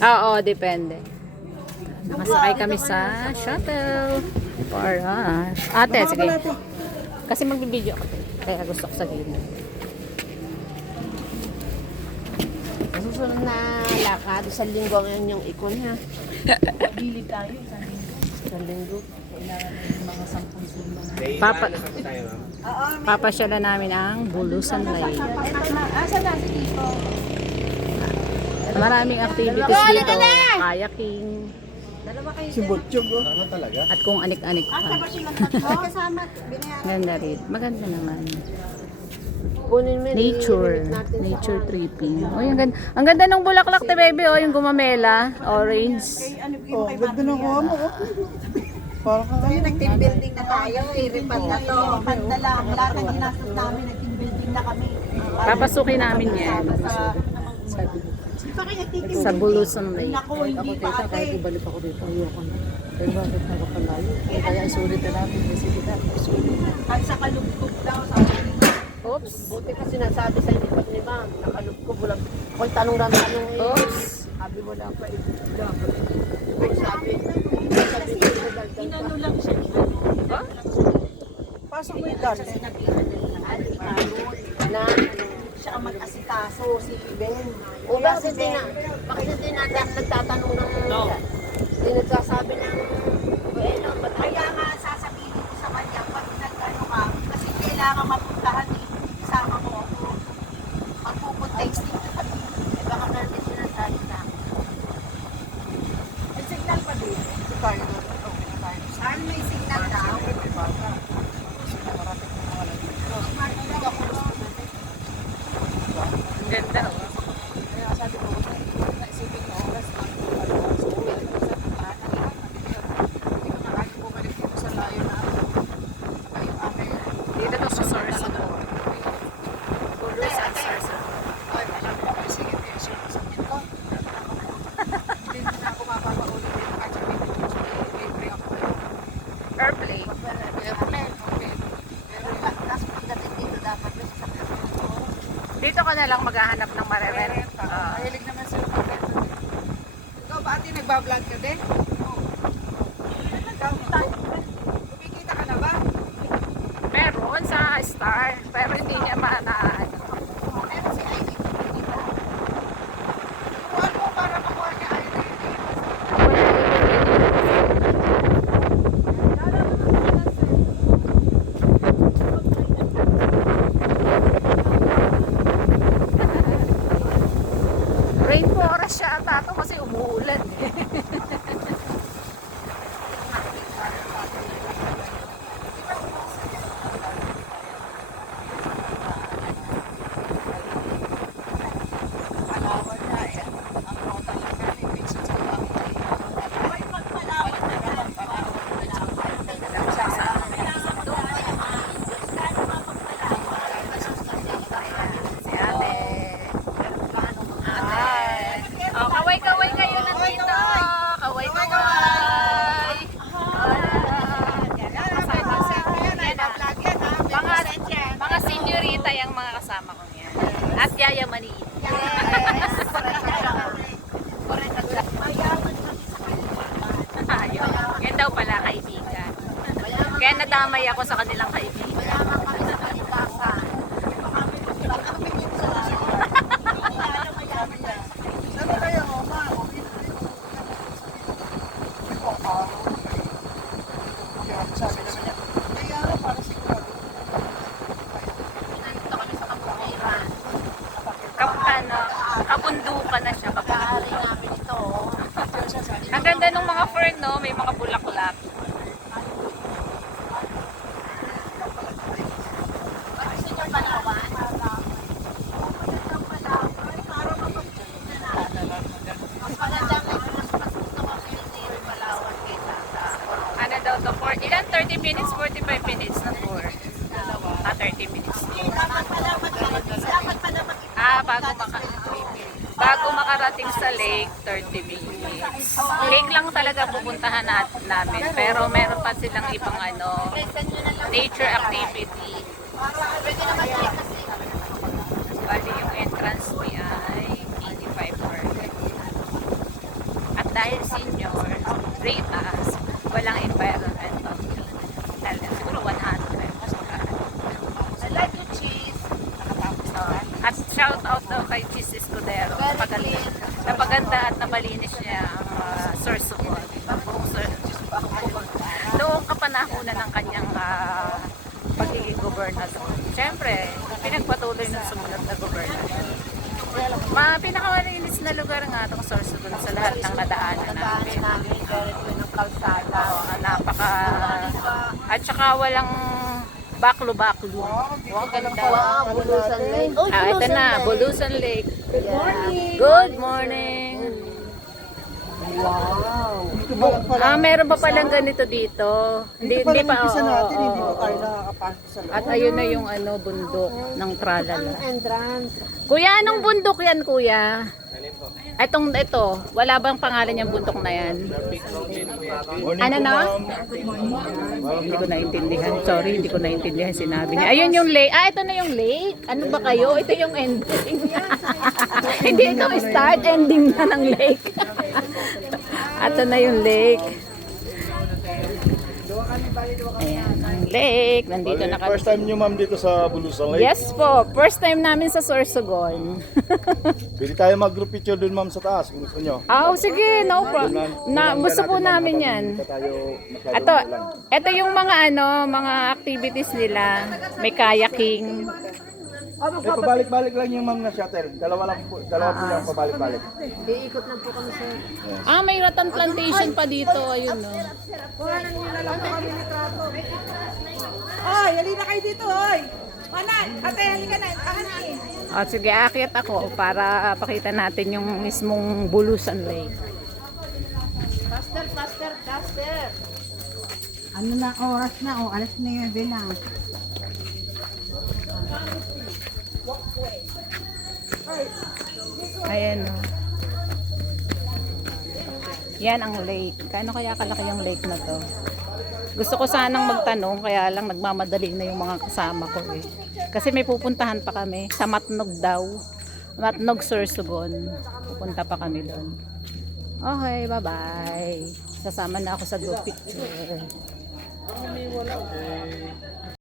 Oo, depende. Nakasakay kami sa shuttle. Para. Ate, sige. Kasi magbibideo ako. Kaya gusto ko sa gilid. Ang susunod na lakad, isang linggo ngayon yung ikon ha. Bili tayo, isang linggo. Isang linggo. Kailangan ng mga sampung sulang. Papa, papasyalan namin ang Bulusan Lake. Asa na si Tito? Maraming activities dito. Kayaking. Oh. Ano talaga? At kung anik-anik pa. Binayaran. Ganda rin. Maganda naman. Kunin mo yun, Nature. Nature tripping. Oh, yung ganda. Ang ganda ng bulaklak, te baby. Oh, yung gumamela. Orange. Oh, ganda ng kuha mo, oh. Parang ka Kaya nag-team building na tayo, iripan na to. Iripan na lang. Lahat ng ginastos namin, nag-team building na kami. Papasukin namin yan. Sa, Sa kanya nag-team sa Bulusan Lake. Ako, hindi pa ate. balik ako dito, ayoko na. Pero bakit nakapalayo? Kaya isulit na natin kasi kita. Isulit. Kahit sa kalugtog daw, sabi. Oops. Buti kasi nasabi sa inyo ni ma'am, nakalog ko bulag. Kung tanong lang tanong eh. Oops. Sabi mo lang pa, eh, dapat. Kung sabi, sabi ko sa dagdag Inano lang siya. Pasok mo yung dali. na, Siya ang mag-asikaso, si Ben. o bakit din na, bakit din na nagtatanong ng, hindi nagsasabi ng, eh, no, ba't Kaya nga sasabihin ko sa kanya, pag nag-ano ka, kasi kailangan mapuntahan eh. Isama mo ako. Magpupun tasting na kami. Eh, baka meron din sinasabi na, May signal pa din. Tayo na. Okay na tayo. Saan may signal daw? Ang ganda. Oh. Kaya sabi ko, naisipin ko oras na sa uwi. Hindi ko na kaya bumalik dito sa layo na ako. Saka yung aking Dito to sa source. Bulusan, Ay, alam ko kasi sige, eh, sige, sakit ko. Hindi na ako mapapauli dito kahit sabihin ko, libre ako. Airplane. Kaya plan, okay. Pero Tapos pagdating dito, dapat may sasakyan mo. Dito ka na lang maghahanap ng marerent. Ah. Mahilig naman mag-rent. Ikaw ba ate, nagbablog ka din? Ikaw, kumikita ka na ba? meron sa Star, pero hindi niya manaan. Meron si ID. Kuhaan mo para makuha niya ID. Rainforest siya ata to kasi umuulan. eh. Alawan niya eh. Ang mga talaga, eh, minsan sa mga Si ate. Ate. Oh, kaway-kaway kayo nandito. Kaway-kaway. Mga, mga senyorita yung mga kasama ko yan. At yayamanin. Ayun. Yan daw pala kaibigan. Kaya nadamay ako sa kanilang kaibigan. Ano kayo, ma? Kaya sabi naman niya, kaya nga para sigurado. Kap, ano, kabundukan na siya. Kaari namin ito. Ang fern, no? May mga bulaklak. Ano daw to? For, ilan? 30 minutes? 45 minutes na tour? Ah, 30 minutes. Ah, bago maka bago makarating sa lake, 30 minutes. Lake lang talaga pupuntahan nat namin. Pero meron pa silang ibang ano, nature activity. Bali yung entrance niya ay 85 per head. dahil senior, rate us, walang environmental. Dahil siguro 100. I like your cheese. At shout out Very Napaganda, at napalinis niya ang uh, source of water. Buong. Noong kapanahunan ng kanyang uh, pagiging gobernador. Siyempre, pinagpatuloy ng sumunod na gobernador. Ma, pinakamalinis na lugar nga itong source of sa lahat ng nadaanan namin. namin, diretso ng kalsada. Napaka... At saka walang baklo-baklo. Wow, ganda. Wow, Bulusan Lake. Oh, Ah, ito na. Bulusan Lake. Good morning. Good morning. Wow. Ah, meron pa palang ganito dito. Hindi, hindi pa. oo, natin, hindi pa tayo nakakapasok sa loob. At ayun na yung ano, bundok ng tralala. Ang entrance. Kuya, anong bundok yan, kuya? Itong, ito, wala bang pangalan yung bundok na yan? Ano na? Hindi ko naintindihan. Sorry, hindi ko naintindihan sinabi niya. Ayun yung lake. Ah, ito na yung lake. Ano ba kayo? Ito yung ending. hindi ito start, ending na ng lake. ito na yung lake. Ayan, lake. Nandito na kami. First time nyo ma'am dito sa Bulusan Lake. Yes po, first time namin sa Sorsogon. Pwede tayo mag-group picture dun ma'am sa taas kung gusto nyo. Oh, sige, no problem. Na, gusto po namin yan. Ito, ito yung mga ano, mga activities nila. May kayaking. Eh, pabalik-balik lang yung ma'am na shuttle. Dalawa lang po, dalawa po lang pabalik-balik. Iikot lang po kami sa... Ah, may rattan plantation pa dito. Ayun, no. Oy, halina kayo dito, oy. Manan, ate, halika na. Ani. Oh, sige, akit ako para pakita natin yung mismong Bulusan Lake. Faster, faster, faster. Ano na oras na? O, alas na yun din na. Ayan, no. Yan ang lake. Kano kaya kalaki yung lake na to? Gusto ko sanang magtanong, kaya lang nagmamadali na yung mga kasama ko eh. Kasi may pupuntahan pa kami sa Matnog daw. Matnog Sursugon. Pupunta pa kami doon. Okay, bye-bye. Sasama na ako sa group picture.